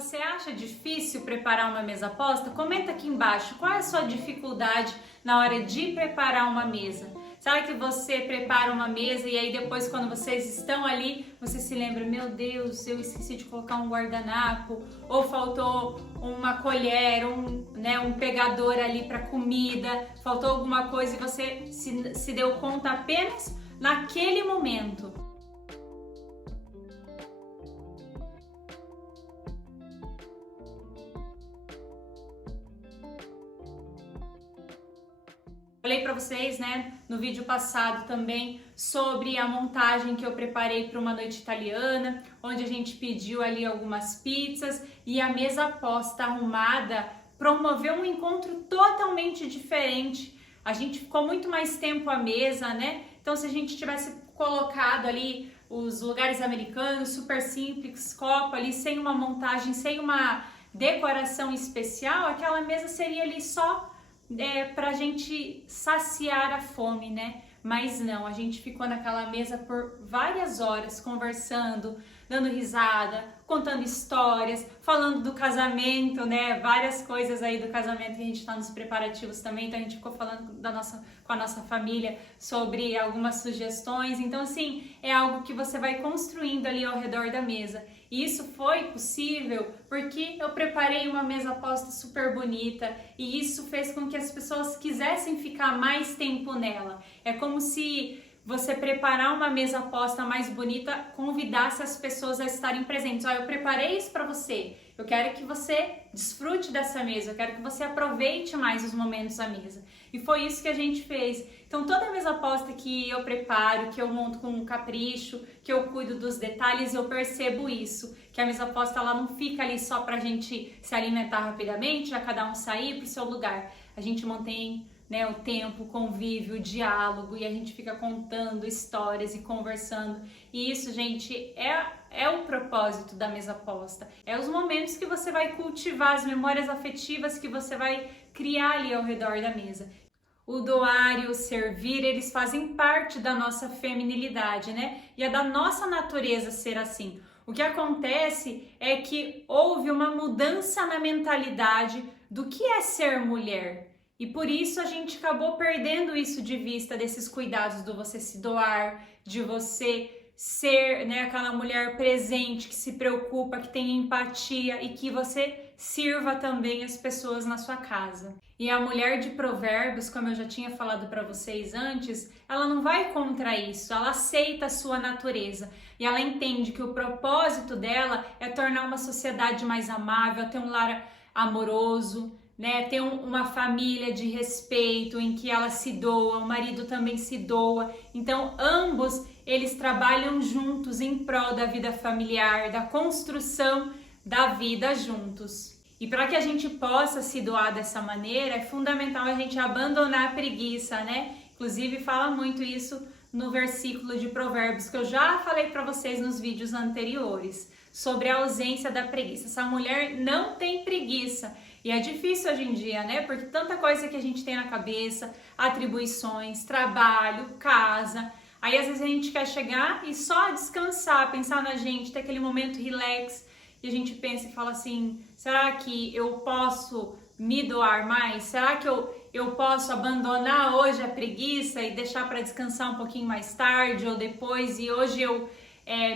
Você acha difícil preparar uma mesa posta? Comenta aqui embaixo qual é a sua dificuldade na hora de preparar uma mesa. Será que você prepara uma mesa e aí depois quando vocês estão ali, você se lembra, meu Deus, eu esqueci de colocar um guardanapo, ou faltou uma colher, um pegador ali para comida, faltou alguma coisa e você se deu conta apenas naquele momento. Falei para vocês, no vídeo passado também sobre a montagem que eu preparei para uma noite italiana, onde a gente pediu ali algumas pizzas e a mesa posta arrumada promoveu um encontro totalmente diferente. A gente ficou muito mais tempo à mesa, Então se a gente tivesse colocado ali os lugares americanos, super simples, copo ali, sem uma montagem, sem uma decoração especial, aquela mesa seria ali só pra gente saciar a fome, Mas não, a gente ficou naquela mesa por várias horas conversando, dando risada, contando histórias, falando do casamento, Várias coisas aí do casamento que a gente tá nos preparativos também, então a gente ficou falando com a nossa família sobre algumas sugestões. Então, assim, é algo que você vai construindo ali ao redor da mesa. E isso foi possível porque eu preparei uma mesa posta super bonita e isso fez com que as pessoas quisessem ficar mais tempo nela. É como se você preparar uma mesa posta mais bonita convidasse as pessoas a estarem presentes. Eu preparei isso para você. Eu quero que você desfrute dessa mesa, eu quero que você aproveite mais os momentos à mesa. E foi isso que a gente fez. Então toda mesa posta que eu preparo, que eu monto com capricho, que eu cuido dos detalhes, eu percebo isso. Que a mesa posta ela não fica ali só pra gente se alimentar rapidamente, já cada um sair pro seu lugar. A gente mantém o tempo, o convívio, o diálogo e a gente fica contando histórias e conversando. E isso, gente, é o propósito da mesa posta. É os momentos que você vai cultivar, as memórias afetivas que você vai criar ali ao redor da mesa. O doar e o servir, eles fazem parte da nossa feminilidade, E é da nossa natureza ser assim. O que acontece é que houve uma mudança na mentalidade do que é ser mulher. E por isso a gente acabou perdendo isso de vista, desses cuidados do você se doar, de você ser aquela mulher presente, que se preocupa, que tem empatia e que você sirva também as pessoas na sua casa. E a mulher de Provérbios, como eu já tinha falado para vocês antes, ela não vai contra isso, ela aceita a sua natureza e ela entende que o propósito dela é tornar uma sociedade mais amável, ter um lar amoroso, ter uma família de respeito em que ela se doa, o marido também se doa. Então ambos eles trabalham juntos em prol da vida familiar, da construção da vida juntos. E para que a gente possa se doar dessa maneira, é fundamental a gente abandonar a preguiça, Inclusive fala muito isso no versículo de Provérbios, que eu já falei para vocês nos vídeos anteriores, sobre a ausência da preguiça. Essa mulher não tem preguiça. E é difícil hoje em dia, Porque tanta coisa que a gente tem na cabeça, atribuições, trabalho, casa. Aí às vezes a gente quer chegar e só descansar, pensar na gente, ter aquele momento relax. E a gente pensa e fala assim, será que eu posso me doar mais? Será que eu posso abandonar hoje a preguiça e deixar para descansar um pouquinho mais tarde ou depois? E hoje eu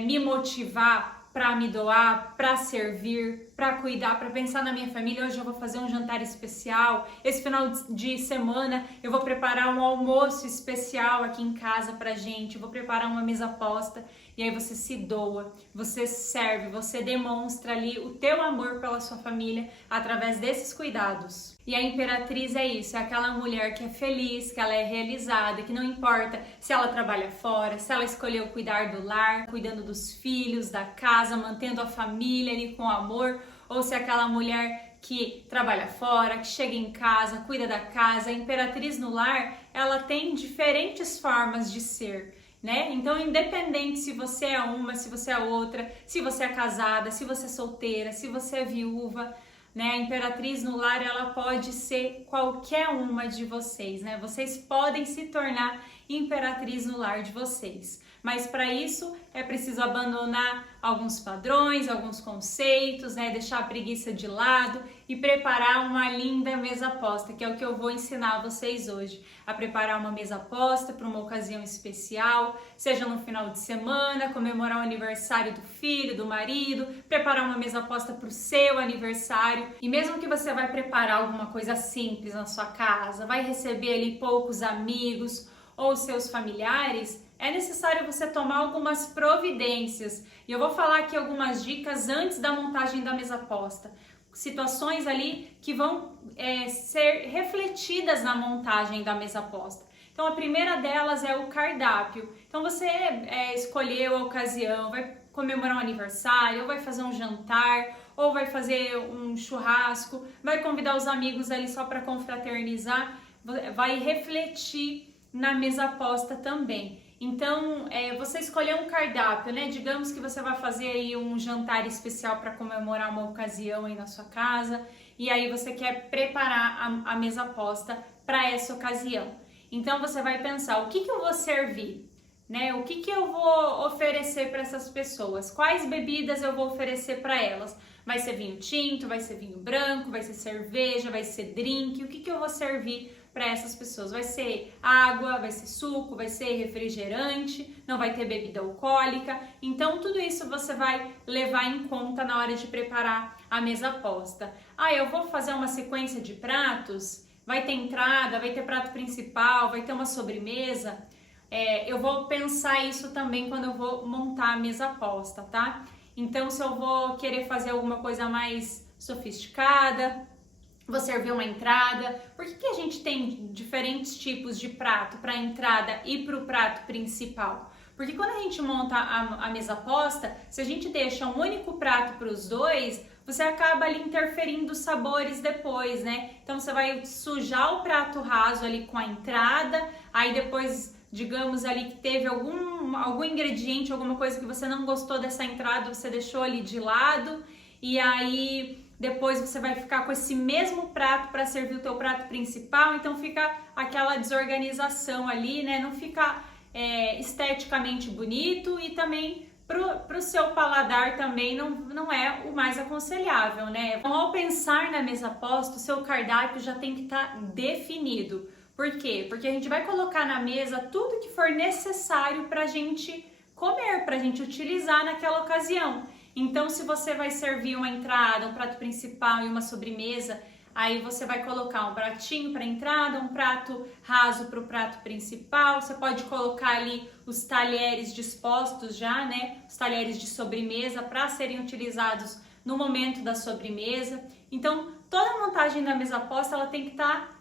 me motivar para me doar, para servir, para cuidar, para pensar na minha família. Hoje eu vou fazer um jantar especial. Esse final de semana eu vou preparar um almoço especial aqui em casa pra gente. Eu vou preparar uma mesa posta. E aí você se doa, você serve, você demonstra ali o teu amor pela sua família através desses cuidados. E a imperatriz é isso, é aquela mulher que é feliz, que ela é realizada, que não importa se ela trabalha fora, se ela escolheu cuidar do lar, cuidando dos filhos, da casa, mantendo a família ali com amor, ou se é aquela mulher que trabalha fora, que chega em casa, cuida da casa. A imperatriz no lar, ela tem diferentes formas de ser. Então, independente se você é uma, se você é outra, se você é casada, se você é solteira, se você é viúva, A imperatriz no lar, ela pode ser qualquer uma de vocês, Vocês podem se tornar imperatriz no lar de vocês. Mas para isso é preciso abandonar alguns padrões, alguns conceitos, né? Deixar a preguiça de lado e preparar uma linda mesa posta, que é o que eu vou ensinar vocês hoje. A preparar uma mesa posta para uma ocasião especial, seja no final de semana, comemorar o aniversário do filho, do marido, preparar uma mesa posta para o seu aniversário. E mesmo que você vai preparar alguma coisa simples na sua casa, vai receber ali poucos amigos ou seus familiares, é necessário você tomar algumas providências. E eu vou falar aqui algumas dicas antes da montagem da mesa posta. Situações ali que vão ser refletidas na montagem da mesa posta. Então a primeira delas é o cardápio. Então você escolheu a ocasião, vai comemorar um aniversário, ou vai fazer um jantar, ou vai fazer um churrasco, vai convidar os amigos ali só para confraternizar, vai refletir na mesa posta também. Então, você escolheu um cardápio, né? Digamos que você vai fazer aí um jantar especial para comemorar uma ocasião aí na sua casa, e aí você quer preparar a mesa posta para essa ocasião. Então, você vai pensar, o que eu vou servir? Né? O que eu vou oferecer para essas pessoas? Quais bebidas eu vou oferecer para elas? Vai ser vinho tinto, vai ser vinho branco, vai ser cerveja, vai ser drink? O que eu vou servir para essas pessoas? Vai ser água, vai ser suco, vai ser refrigerante, não vai ter bebida alcoólica. Então tudo isso você vai levar em conta na hora de preparar a mesa posta. Eu vou fazer uma sequência de pratos, vai ter entrada, vai ter prato principal, vai ter uma sobremesa. Eu vou pensar isso também quando eu vou montar a mesa posta, tá? Então se eu vou querer fazer alguma coisa mais sofisticada, vou servir uma entrada. Por que a gente tem diferentes tipos de prato para a entrada e para o prato principal? Porque quando a gente monta a mesa posta, se a gente deixa um único prato para os dois, você acaba ali interferindo os sabores depois, né? Então você vai sujar o prato raso ali com a entrada, aí depois, digamos ali que teve algum ingrediente, alguma coisa que você não gostou dessa entrada, você deixou ali de lado, e aí depois você vai ficar com esse mesmo prato para servir o teu prato principal, então fica aquela desorganização ali, né? Não fica esteticamente bonito e também pro seu paladar também não é o mais aconselhável, né? Então, ao pensar na mesa posta, o seu cardápio já tem que estar definido. Por quê? Porque a gente vai colocar na mesa tudo que for necessário para a gente comer, para a gente utilizar naquela ocasião. Então, se você vai servir uma entrada, um prato principal e uma sobremesa, aí você vai colocar um pratinho para entrada, um prato raso para o prato principal. Você pode colocar ali os talheres dispostos já, né? Os talheres de sobremesa para serem utilizados no momento da sobremesa. Então, toda a montagem da mesa posta ela tem que estar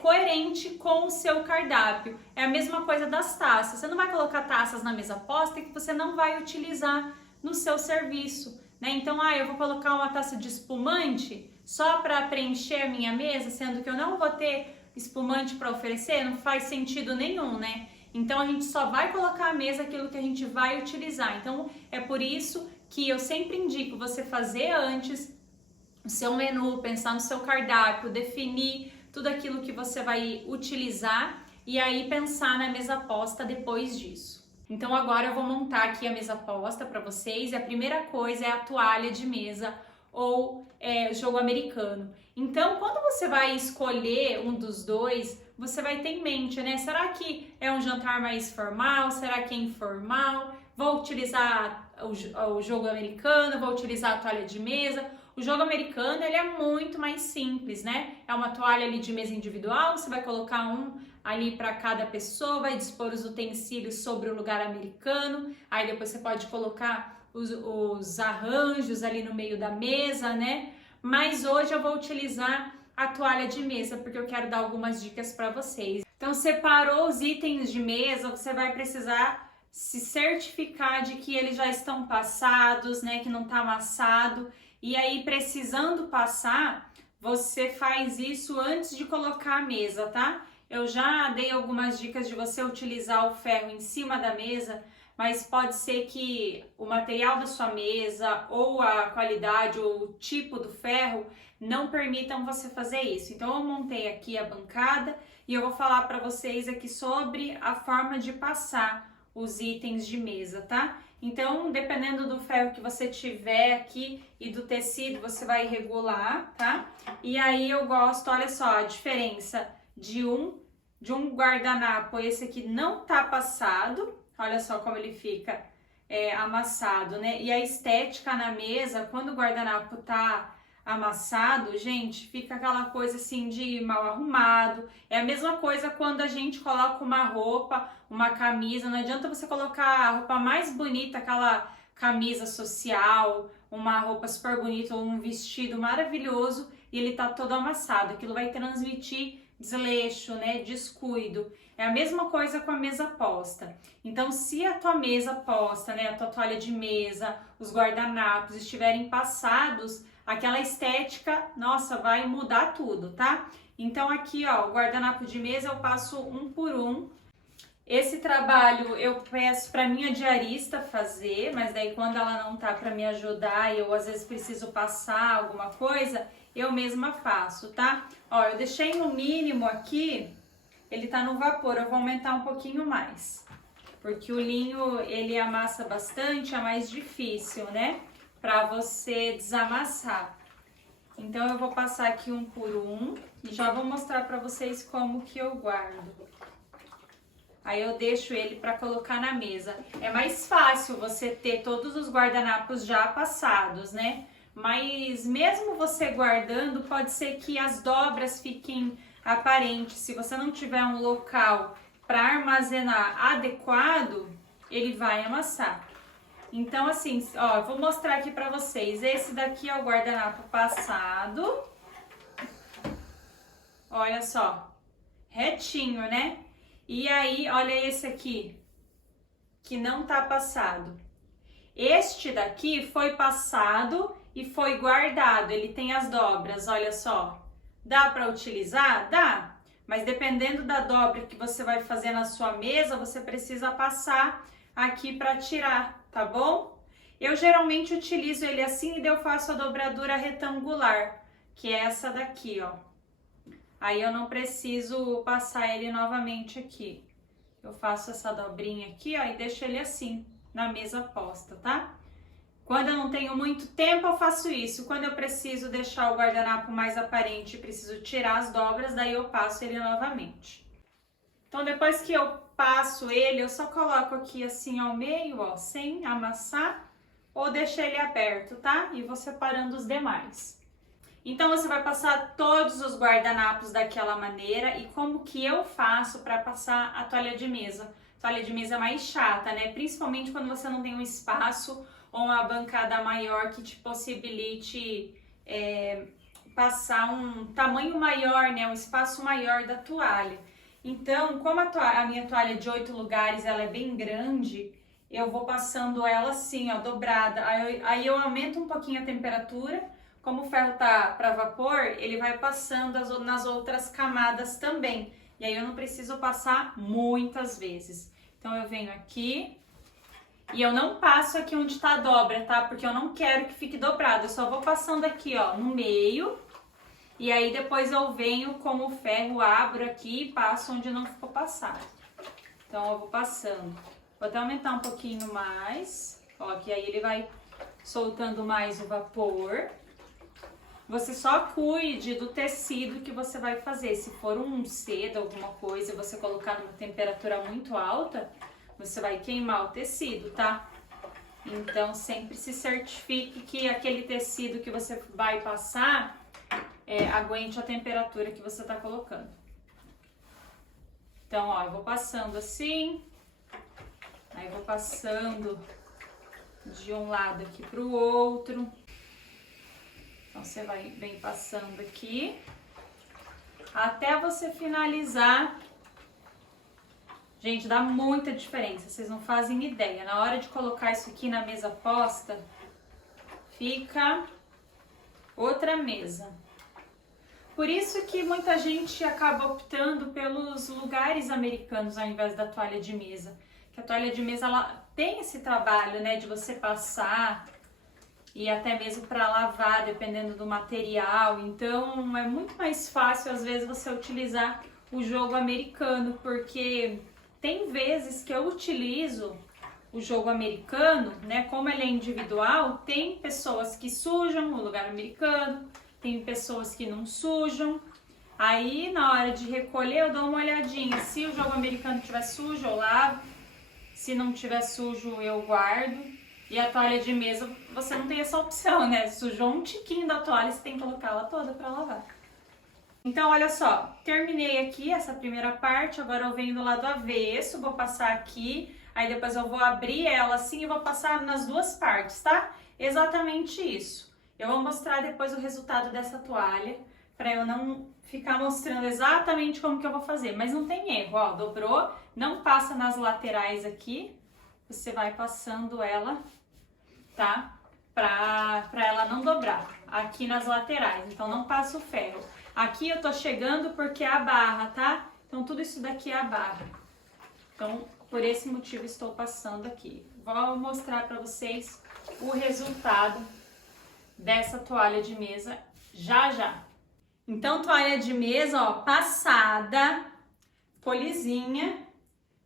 coerente com o seu cardápio. É a mesma coisa das taças. Você não vai colocar taças na mesa posta que você não vai utilizar no seu serviço, né? Então, eu vou colocar uma taça de espumante só para preencher a minha mesa, sendo que eu não vou ter espumante para oferecer, não faz sentido nenhum, né? Então, a gente só vai colocar à mesa aquilo que a gente vai utilizar. Então, é por isso que eu sempre indico você fazer antes o seu menu, pensar no seu cardápio, definir tudo aquilo que você vai utilizar e aí pensar na mesa posta depois disso. Então agora eu vou montar aqui a mesa posta para vocês e a primeira coisa é a toalha de mesa ou jogo americano. Então quando você vai escolher um dos dois, você vai ter em mente, né? Será que é um jantar mais formal? Será que é informal? Vou utilizar o jogo americano? Vou utilizar a toalha de mesa? O jogo americano ele é muito mais simples, né? É uma toalha ali de mesa individual, você vai colocar um ali para cada pessoa, vai dispor os utensílios sobre o lugar americano, aí depois você pode colocar os arranjos ali no meio da mesa, né? Mas hoje eu vou utilizar a toalha de mesa porque eu quero dar algumas dicas para vocês. Então, separou os itens de mesa, você vai precisar se certificar de que eles já estão passados, né? Que não tá amassado. E aí, precisando passar, você faz isso antes de colocar a mesa, tá? Eu já dei algumas dicas de você utilizar o ferro em cima da mesa, mas pode ser que o material da sua mesa ou a qualidade ou o tipo do ferro não permitam você fazer isso. Então eu montei aqui a bancada e eu vou falar para vocês aqui sobre a forma de passar os itens de mesa, tá? Então, dependendo do ferro que você tiver aqui e do tecido, você vai regular, tá? E aí eu gosto, olha só, a diferença de um guardanapo, esse aqui não tá passado, olha só como ele fica amassado, né? E a estética na mesa, quando o guardanapo tá amassado, gente, fica aquela coisa assim de mal arrumado. É a mesma coisa quando a gente coloca uma roupa, uma camisa, não adianta você colocar a roupa mais bonita, aquela camisa social, uma roupa super bonita ou um vestido maravilhoso e ele tá todo amassado. Aquilo vai transmitir desleixo, né, descuido. É a mesma coisa com a mesa posta. Então, se a tua mesa posta, né, a tua toalha de mesa, os guardanapos estiverem passados, aquela estética, nossa, vai mudar tudo, tá? Então aqui, ó, o guardanapo de mesa eu passo um por um. Esse trabalho eu peço para minha diarista fazer, mas daí quando ela não tá para me ajudar e eu às vezes preciso passar alguma coisa, eu mesma faço, tá? Ó, eu deixei no mínimo aqui, ele tá no vapor, eu vou aumentar um pouquinho mais. Porque o linho, ele amassa bastante, é mais difícil, né? Para você desamassar. Então eu vou passar aqui um por um e já vou mostrar para vocês como que eu guardo. Aí eu deixo ele para colocar na mesa. É mais fácil você ter todos os guardanapos já passados, né? Mas mesmo você guardando, pode ser que as dobras fiquem aparentes. Se você não tiver um local para armazenar adequado, ele vai amassar. Então, assim, ó, eu vou mostrar aqui pra vocês. Esse daqui é o guardanapo passado. Olha só, retinho, né? E aí, olha esse aqui, que não tá passado. Este daqui foi passado e foi guardado. Ele tem as dobras, olha só. Dá pra utilizar? Dá. Mas dependendo da dobra que você vai fazer na sua mesa, você precisa passar aqui pra tirar, tá bom? Eu geralmente utilizo ele assim e daí eu faço a dobradura retangular, que é essa daqui, ó. Aí eu não preciso passar ele novamente aqui. Eu faço essa dobrinha aqui, ó, e deixo ele assim, na mesa posta, tá? Quando eu não tenho muito tempo, eu faço isso. Quando eu preciso deixar o guardanapo mais aparente e preciso tirar as dobras, daí eu passo ele novamente. Então, depois que eu passo ele, eu só coloco aqui assim ao meio, ó, sem amassar, ou deixo ele aberto, tá? E vou separando os demais. Então, você vai passar todos os guardanapos daquela maneira. E como que eu faço para passar a toalha de mesa? Toalha de mesa é mais chata, né? Principalmente quando você não tem um espaço ou uma bancada maior que te possibilite passar um tamanho maior, né? Um espaço maior da toalha. Então, como a minha toalha de 8 lugares, ela é bem grande, eu vou passando ela assim, ó, dobrada. Aí eu aumento um pouquinho a temperatura. Como o ferro tá para vapor, ele vai passando nas outras camadas também. E aí eu não preciso passar muitas vezes. Então eu venho aqui e eu não passo aqui onde tá a dobra, tá? Porque eu não quero que fique dobrado. Eu só vou passando aqui, ó, no meio. E aí depois eu venho com o ferro, abro aqui e passo onde não ficou passado. Então eu vou passando. Vou até aumentar um pouquinho mais. Ó, que aí ele vai soltando mais o vapor. Você só cuide do tecido que você vai fazer. Se for um seda, alguma coisa, e você colocar numa temperatura muito alta, você vai queimar o tecido, tá? Então, sempre se certifique que aquele tecido que você vai passar aguente a temperatura que você tá colocando. Então, ó, eu vou passando assim, aí vou passando de um lado aqui pro outro. Então, você vem passando aqui, até você finalizar. Gente, dá muita diferença, vocês não fazem ideia. Na hora de colocar isso aqui na mesa posta, fica outra mesa. Por isso que muita gente acaba optando pelos lugares americanos ao invés da toalha de mesa. Que a toalha de mesa, ela tem esse trabalho, né, de você passar e até mesmo para lavar, dependendo do material. Então é muito mais fácil às vezes você utilizar o jogo americano, porque tem vezes que eu utilizo o jogo americano, né? Como ele é individual, tem pessoas que sujam o lugar americano, tem pessoas que não sujam. Aí na hora de recolher eu dou uma olhadinha, se o jogo americano estiver sujo eu lavo, se não estiver sujo eu guardo. E a toalha de mesa, você não tem essa opção, né? Sujou um tiquinho da toalha, você tem que colocar ela toda para lavar. Então, olha só, terminei aqui essa primeira parte, agora eu venho do lado avesso, vou passar aqui, aí depois eu vou abrir ela assim e vou passar nas duas partes, tá? Exatamente isso. Eu vou mostrar depois o resultado dessa toalha, para eu não ficar mostrando exatamente como que eu vou fazer, mas não tem erro, ó, dobrou, não passa nas laterais aqui, você vai passando ela, tá? Pra ela não dobrar aqui nas laterais, então não passa o ferro. Aqui eu tô chegando porque é a barra, tá? Então tudo isso daqui é a barra. Então, por esse motivo estou passando aqui. Vou mostrar pra vocês o resultado dessa toalha de mesa já já. Então, toalha de mesa, ó, passada, polizinha.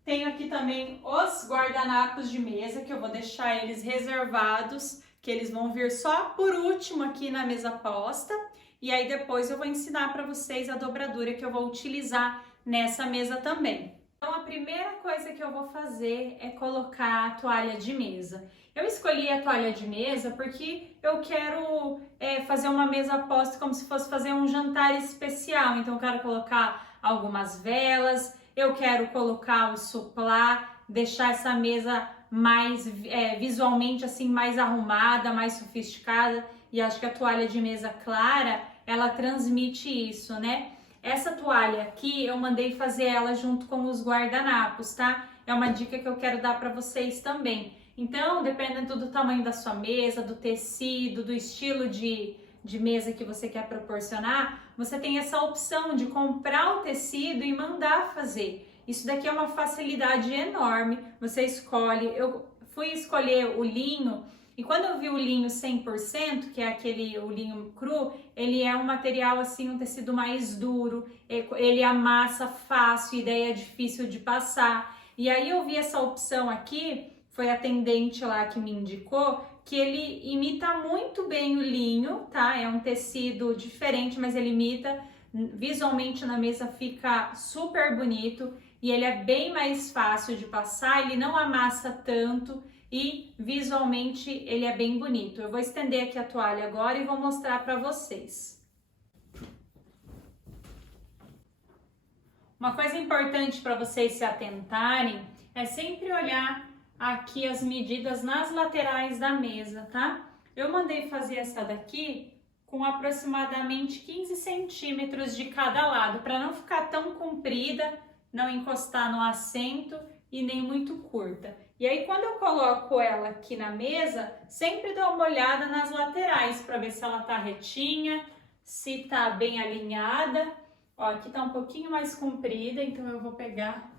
Tenho aqui também os guardanapos de mesa, que eu vou deixar eles reservados, que eles vão vir só por último aqui na mesa posta. E aí depois eu vou ensinar para vocês a dobradura que eu vou utilizar nessa mesa também. Então a primeira coisa que eu vou fazer é colocar a toalha de mesa. Eu escolhi a toalha de mesa porque eu quero fazer uma mesa posta como se fosse fazer um jantar especial. Então eu quero colocar algumas velas, eu quero colocar o suplá, deixar essa mesa mais visualmente assim mais arrumada, mais sofisticada. E acho que a toalha de mesa clara, ela transmite isso, né? Essa toalha aqui, eu mandei fazer ela junto com os guardanapos, tá? É uma dica que eu quero dar para vocês também. Então, dependendo do tamanho da sua mesa, do tecido, do estilo de mesa que você quer proporcionar, você tem essa opção de comprar o tecido e mandar fazer. Isso daqui é uma facilidade enorme. Você escolhe, eu fui escolher o linho, e quando eu vi o linho 100%, que é o linho cru, ele é um material assim, um tecido mais duro, ele amassa fácil e daí é difícil de passar. E aí eu vi essa opção aqui, foi a atendente lá que me indicou, que ele imita muito bem o linho, tá? É um tecido diferente, mas ele imita, visualmente na mesa fica super bonito e ele é bem mais fácil de passar, ele não amassa tanto e visualmente ele é bem bonito. Eu vou estender aqui a toalha agora e vou mostrar para vocês. Uma coisa importante para vocês se atentarem é sempre olhar aqui as medidas nas laterais da mesa, tá? Eu mandei fazer essa daqui com aproximadamente 15 centímetros de cada lado, para não ficar tão comprida, não encostar no assento e nem muito curta. E aí quando eu coloco ela aqui na mesa, sempre dou uma olhada nas laterais para ver se ela tá retinha, se tá bem alinhada. Ó, aqui tá um pouquinho mais comprida, então eu vou pegar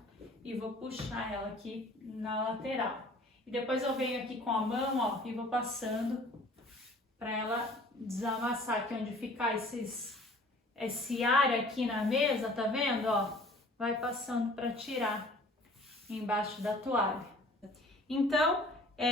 e vou puxar ela aqui na lateral. E depois eu venho aqui com a mão, ó, e vou passando para ela desamassar aqui onde ficar esse ar aqui na mesa, tá vendo, ó? Vai passando para tirar embaixo da toalha. Então,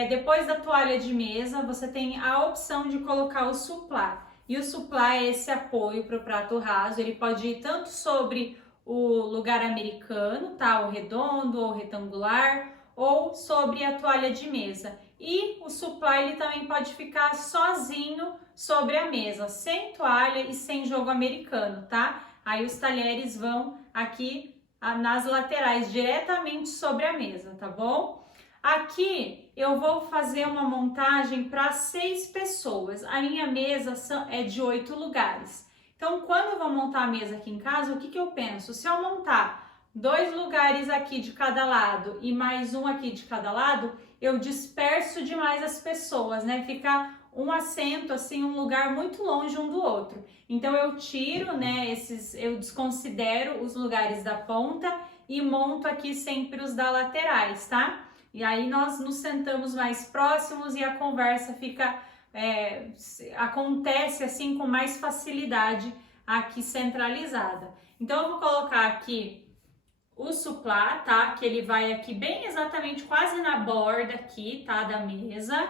depois da toalha de mesa, você tem a opção de colocar o suplá. E o suplá é esse apoio para o prato raso, ele pode ir tanto sobre o lugar americano, tá? O redondo ou retangular, ou sobre a toalha de mesa. E o suplá, ele também pode ficar sozinho sobre a mesa, sem toalha e sem jogo americano, tá? Aí os talheres vão aqui nas laterais, diretamente sobre a mesa, tá bom? Aqui eu vou fazer uma montagem para 6 pessoas. A minha mesa é de 8 lugares. Então, quando eu vou montar a mesa aqui em casa, o que eu penso? Se eu montar 2 lugares aqui de cada lado e mais um aqui de cada lado, eu disperso demais as pessoas, né? Fica um assento, assim, um lugar muito longe um do outro. Então, eu tiro, né, eu desconsidero os lugares da ponta e monto aqui sempre os da laterais, tá? E aí nós nos sentamos mais próximos e a conversa acontece assim com mais facilidade aqui centralizada. Então eu vou colocar aqui o suplá, tá? Que ele vai aqui bem exatamente quase na borda aqui, tá? Da mesa,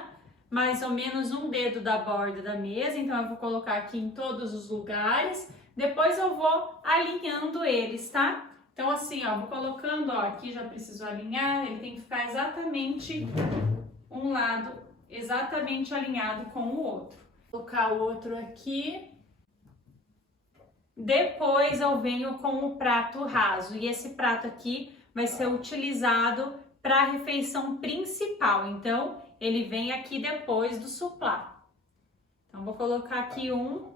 mais ou menos um dedo da borda da mesa. Então eu vou colocar aqui em todos os lugares. Depois eu vou alinhando eles, tá? Então assim, ó, vou colocando, ó, aqui já preciso alinhar, ele tem que ficar exatamente um lado, exatamente alinhado com o outro. Vou colocar o outro aqui. Depois eu venho com o prato raso, e esse prato aqui vai ser utilizado para a refeição principal, então ele vem aqui depois do suplá. Então vou colocar aqui um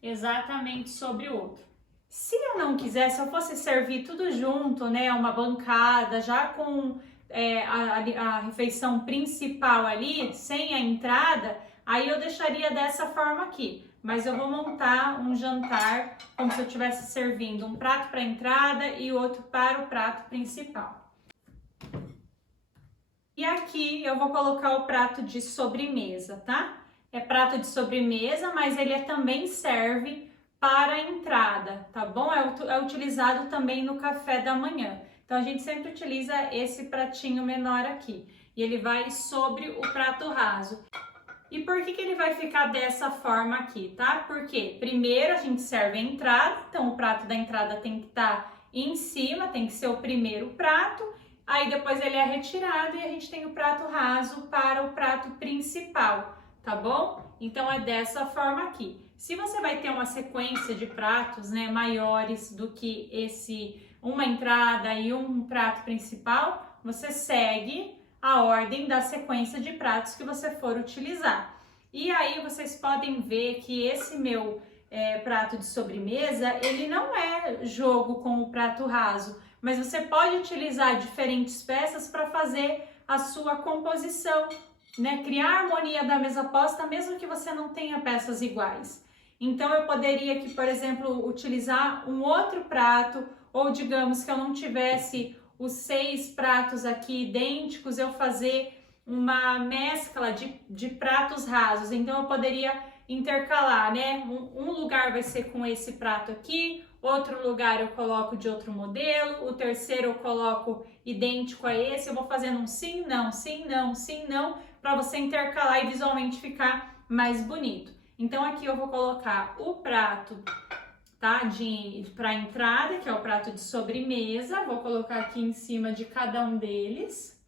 exatamente sobre o outro. Se eu não quiser, se eu fosse servir tudo junto, né, uma bancada, já com a refeição principal ali, sem a entrada, aí eu deixaria dessa forma aqui. Mas eu vou montar um jantar como se eu estivesse servindo um prato para a entrada e outro para o prato principal. E aqui eu vou colocar o prato de sobremesa, tá? É prato de sobremesa, mas ele também serve para a entrada, tá bom? É utilizado também no café da manhã. Então a gente sempre utiliza esse pratinho menor aqui. E ele vai sobre o prato raso. E por que ele vai ficar dessa forma aqui, tá? Porque primeiro a gente serve a entrada, então o prato da entrada tem que estar em cima, tem que ser o primeiro prato. Aí depois ele é retirado e a gente tem o prato raso para o prato principal, tá bom? Então é dessa forma aqui. Se você vai ter uma sequência de pratos, né, maiores do que uma entrada e um prato principal, você segue a ordem da sequência de pratos que você for utilizar. E aí vocês podem ver que esse meu prato de sobremesa, ele não é jogo com o prato raso, mas você pode utilizar diferentes peças para fazer a sua composição, né? Criar a harmonia da mesa posta, mesmo que você não tenha peças iguais. Então eu poderia aqui, por exemplo, utilizar um outro prato, ou digamos que eu não tivesse os 6 pratos aqui idênticos, eu fazer uma mescla de pratos rasos. Então eu poderia intercalar, né? Um lugar vai ser com esse prato aqui, outro lugar eu coloco de outro modelo, o terceiro eu coloco idêntico a esse, eu vou fazendo um sim, não, sim, não, sim, não, para você intercalar e visualmente ficar mais bonito. Então aqui eu vou colocar o prato, tá, para entrada, que é o prato de sobremesa, vou colocar aqui em cima de cada um deles.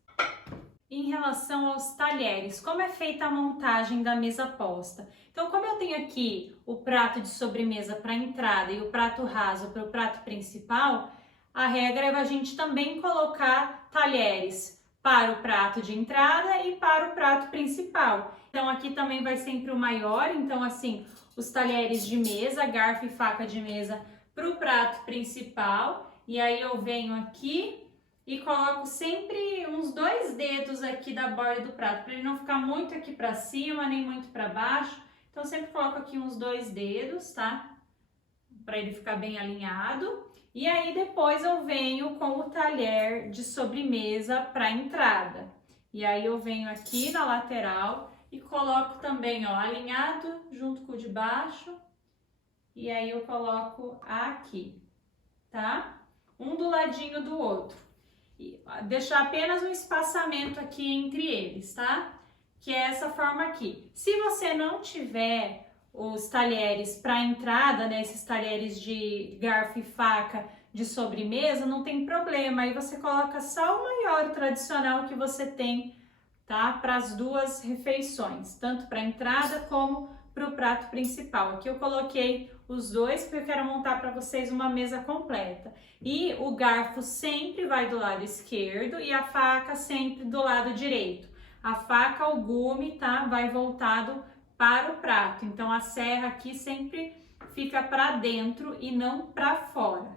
Em relação aos talheres, como é feita a montagem da mesa posta? Então, como eu tenho aqui o prato de sobremesa para entrada e o prato raso para o prato principal, a regra é a gente também colocar talheres para o prato de entrada e para o prato principal. Então aqui também vai sempre o maior, então assim, os talheres de mesa, garfo e faca de mesa para o prato principal. E aí eu venho aqui e coloco sempre uns 2 dedos aqui da borda do prato, para ele não ficar muito aqui para cima, nem muito para baixo. Então sempre coloco aqui uns 2 dedos, tá? Para ele ficar bem alinhado. E aí depois eu venho com o talher de sobremesa para entrada. E aí eu venho aqui na lateral e coloco também, ó, alinhado junto com o de baixo. E aí eu coloco aqui, tá? Um do ladinho do outro. E deixar apenas um espaçamento aqui entre eles, tá? Que é essa forma aqui. Se você não tiver os talheres para entrada, né, esses talheres de garfo e faca de sobremesa, não tem problema, aí você coloca só o maior, o tradicional que você tem, tá, para as duas refeições, tanto para entrada como para o prato principal. Aqui eu coloquei os dois porque eu quero montar para vocês uma mesa completa. E o garfo sempre vai do lado esquerdo e a faca sempre do lado direito. A faca, o gume, tá, vai voltado para o prato. Então a serra aqui sempre fica para dentro e não para fora.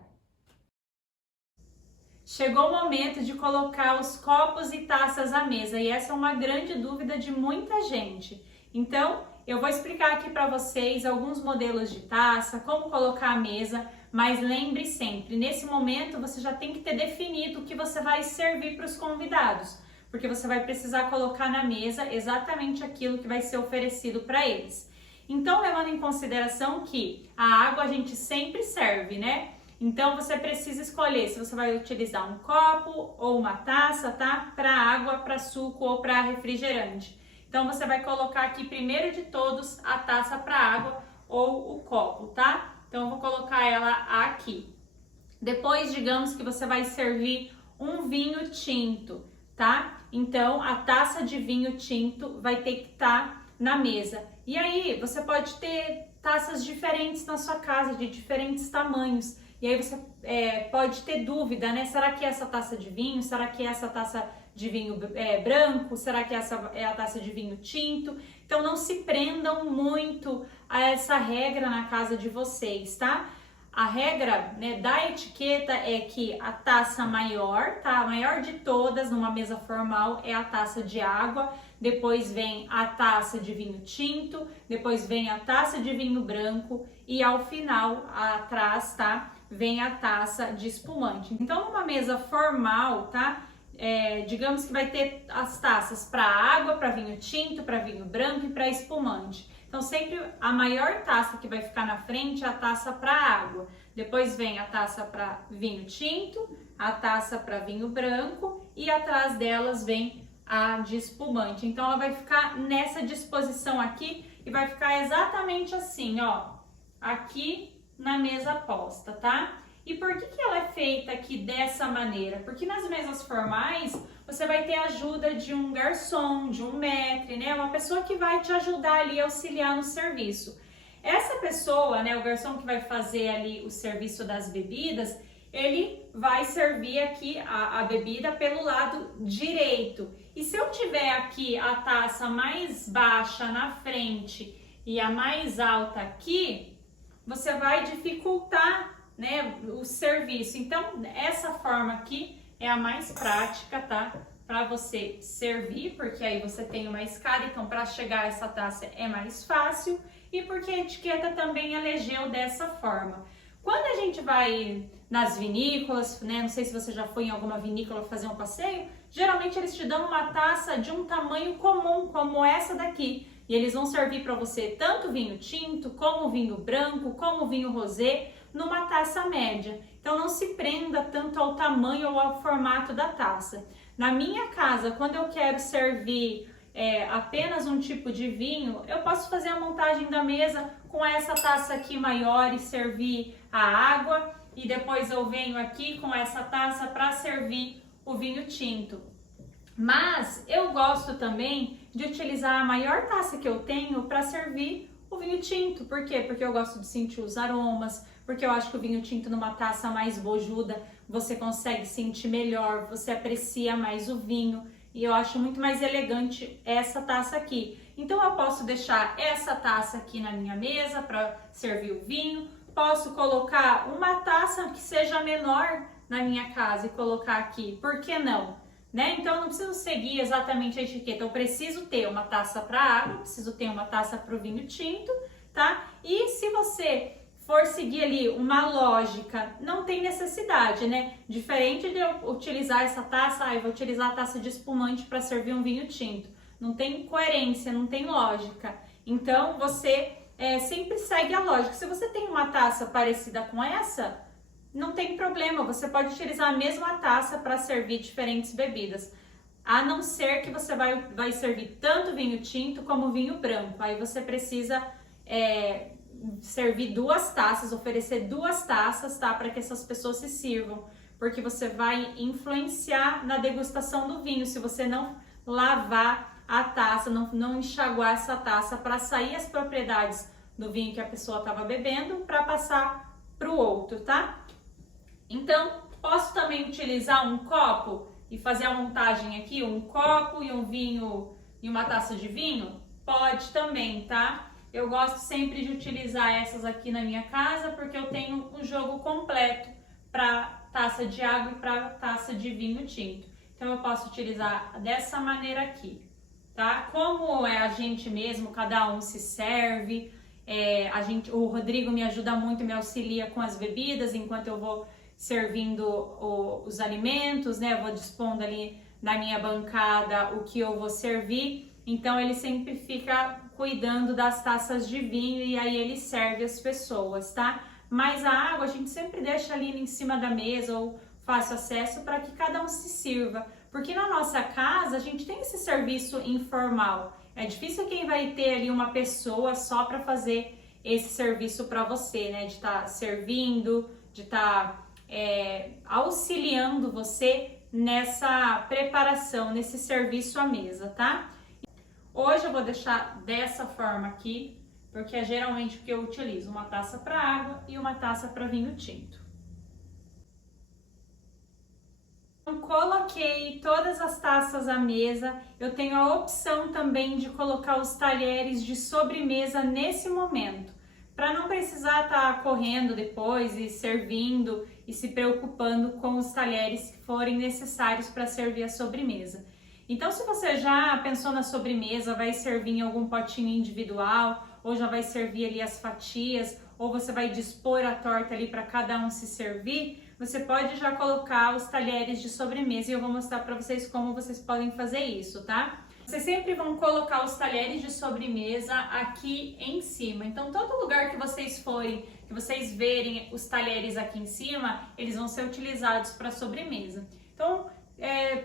Chegou o momento de colocar os copos e taças à mesa e essa é uma grande dúvida de muita gente. Então eu vou explicar aqui para vocês alguns modelos de taça, como colocar a mesa, mas lembre sempre, nesse momento você já tem que ter definido o que você vai servir para os convidados. porque você vai precisar colocar na mesa exatamente aquilo que vai ser oferecido para eles. Então, levando em consideração que a água a gente sempre serve, né? Então, você precisa escolher se você vai utilizar um copo ou uma taça, tá? Para água, para suco ou para refrigerante. Então, você vai colocar aqui, primeiro de todos, a taça para água ou o copo, tá? Então, eu vou colocar ela aqui. Depois, digamos que você vai servir um vinho tinto, tá? Então, a taça de vinho tinto vai ter que estar na mesa. E aí, você pode ter taças diferentes na sua casa, de diferentes tamanhos. E aí, você pode ter dúvida, né? Será que essa taça de vinho? Será que essa taça de vinho branco? Será que essa é a taça de vinho tinto? Então, não se prendam muito a essa regra na casa de vocês, tá? A regra, né, da etiqueta é que a taça maior, tá? A maior de todas numa mesa formal é a taça de água, depois vem a taça de vinho tinto, depois vem a taça de vinho branco e ao final, atrás, tá? Vem a taça de espumante. Então, numa mesa formal, tá? Digamos que vai ter as taças para água, para vinho tinto, para vinho branco e para espumante. Então, sempre a maior taça que vai ficar na frente é a taça para água. Depois vem a taça para vinho tinto, a taça para vinho branco e atrás delas vem a de espumante. Então, ela vai ficar nessa disposição aqui e vai ficar exatamente assim, ó, aqui na mesa posta, tá? E por que ela é feita aqui dessa maneira? Porque nas mesas formais, você vai ter a ajuda de um garçom, de um maître, né? Uma pessoa que vai te ajudar ali, auxiliar no serviço. Essa pessoa, né, o garçom que vai fazer ali o serviço das bebidas, ele vai servir aqui a bebida pelo lado direito. E se eu tiver aqui a taça mais baixa na frente e a mais alta aqui, você vai dificultar, né, o serviço. Então, essa forma aqui é a mais prática, tá? Para você servir, porque aí você tem uma escada, então para chegar a essa taça é mais fácil e porque a etiqueta também elegeu dessa forma. Quando a gente vai nas vinícolas, né, não sei se você já foi em alguma vinícola fazer um passeio, geralmente eles te dão uma taça de um tamanho comum, como essa daqui. E eles vão servir para você tanto vinho tinto, como vinho branco, como vinho rosé, numa taça média. Então não se prenda tanto ao tamanho ou ao formato da taça. Na minha casa, quando eu quero servir apenas um tipo de vinho, eu posso fazer a montagem da mesa com essa taça aqui maior e servir a água, e depois eu venho aqui com essa taça para servir o vinho tinto. Mas eu gosto também de utilizar a maior taça que eu tenho para servir o vinho tinto. Por quê? Porque eu gosto de sentir os aromas, porque eu acho que o vinho tinto numa taça mais bojuda você consegue sentir melhor, você aprecia mais o vinho e eu acho muito mais elegante essa taça aqui. Então eu posso deixar essa taça aqui na minha mesa para servir o vinho, posso colocar uma taça que seja menor na minha casa e colocar aqui, por que não? Né? Então eu não preciso seguir exatamente a etiqueta, eu preciso ter uma taça para água, preciso ter uma taça para o vinho tinto, tá? E se você for seguir ali uma lógica, não tem necessidade, né? Diferente de eu utilizar essa taça, eu vou utilizar a taça de espumante para servir um vinho tinto. Não tem coerência, não tem lógica. Então você sempre segue a lógica. Se você tem uma taça parecida com essa, não tem problema, você pode utilizar a mesma taça para servir diferentes bebidas. A não ser que você vai servir tanto vinho tinto como vinho branco. Aí você precisa servir duas taças, oferecer duas taças, tá? Para que essas pessoas se sirvam. Porque você vai influenciar na degustação do vinho se você não lavar a taça, não enxaguar essa taça para sair as propriedades do vinho que a pessoa estava bebendo para passar para o outro, tá? Então, posso também utilizar um copo e fazer a montagem aqui, um copo e um vinho e uma taça de vinho? Pode também, tá? Eu gosto sempre de utilizar essas aqui na minha casa porque eu tenho o jogo completo para taça de água e para taça de vinho tinto. Então eu posso utilizar dessa maneira aqui, tá? Como é a gente mesmo, cada um se serve, o Rodrigo me ajuda muito, me auxilia com as bebidas enquanto eu vou servindo os alimentos, né? Eu vou dispondo ali da minha bancada o que eu vou servir, então ele sempre fica cuidando das taças de vinho e aí ele serve as pessoas, tá? Mas a água a gente sempre deixa ali em cima da mesa ou fácil acesso para que cada um se sirva, porque na nossa casa a gente tem esse serviço informal. É difícil quem vai ter ali uma pessoa só para fazer esse serviço para você, né? De estar servindo, de estar auxiliando você nessa preparação, nesse serviço à mesa, tá? Hoje eu vou deixar dessa forma aqui, porque é geralmente o que eu utilizo, uma taça para água e uma taça para vinho tinto. Coloquei todas as taças à mesa, eu tenho a opção também de colocar os talheres de sobremesa nesse momento, para não precisar estar correndo depois e servindo e se preocupando com os talheres que forem necessários para servir a sobremesa. Então, se você já pensou na sobremesa, vai servir em algum potinho individual, ou já vai servir ali as fatias, ou você vai dispor a torta ali para cada um se servir, você pode já colocar os talheres de sobremesa e eu vou mostrar para vocês como vocês podem fazer isso, tá? Vocês sempre vão colocar os talheres de sobremesa aqui em cima. Então, todo lugar que vocês forem, que vocês verem os talheres aqui em cima, eles vão ser utilizados para sobremesa. Então,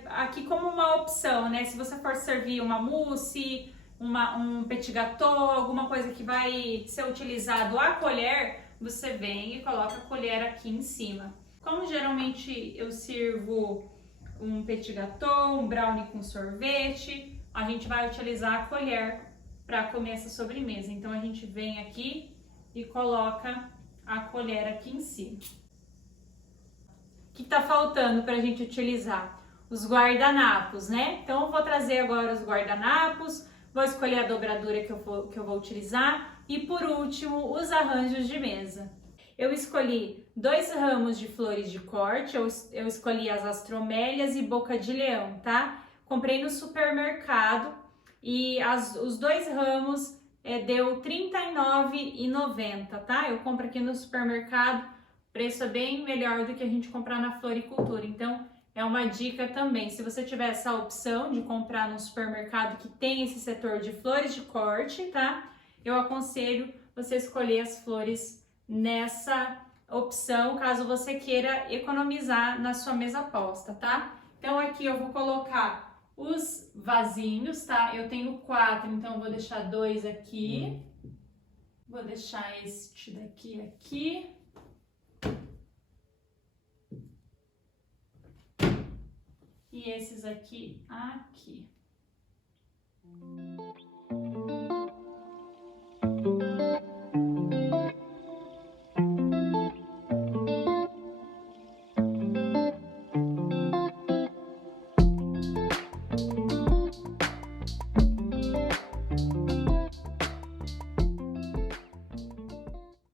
aqui como uma opção, né? Se você for servir uma mousse, um petit gâteau, alguma coisa que vai ser utilizado a colher, você vem e coloca a colher aqui em cima. Como geralmente eu sirvo um petit gâteau, um brownie com sorvete, a gente vai utilizar a colher para comer essa sobremesa. Então a gente vem aqui e coloca a colher aqui em cima. O que está faltando para a gente utilizar? Os guardanapos, né? Então eu vou trazer agora os guardanapos, vou escolher a dobradura que eu vou utilizar e por último os arranjos de mesa. Eu escolhi 2 ramos de flores de corte, eu escolhi as astromélias e boca de leão, tá? Comprei no supermercado e os 2 ramos deu R$ 39,90, tá? Eu compro aqui no supermercado, o preço é bem melhor do que a gente comprar na floricultura, então é uma dica também. Se você tiver essa opção de comprar no supermercado que tem esse setor de flores de corte, tá? Eu aconselho você escolher as flores nessa opção, caso você queira economizar na sua mesa posta, tá? Então aqui eu vou colocar os vasinhos, tá? Eu tenho 4, então eu vou deixar 2 aqui. Vou deixar este daqui aqui. E esses aqui aqui.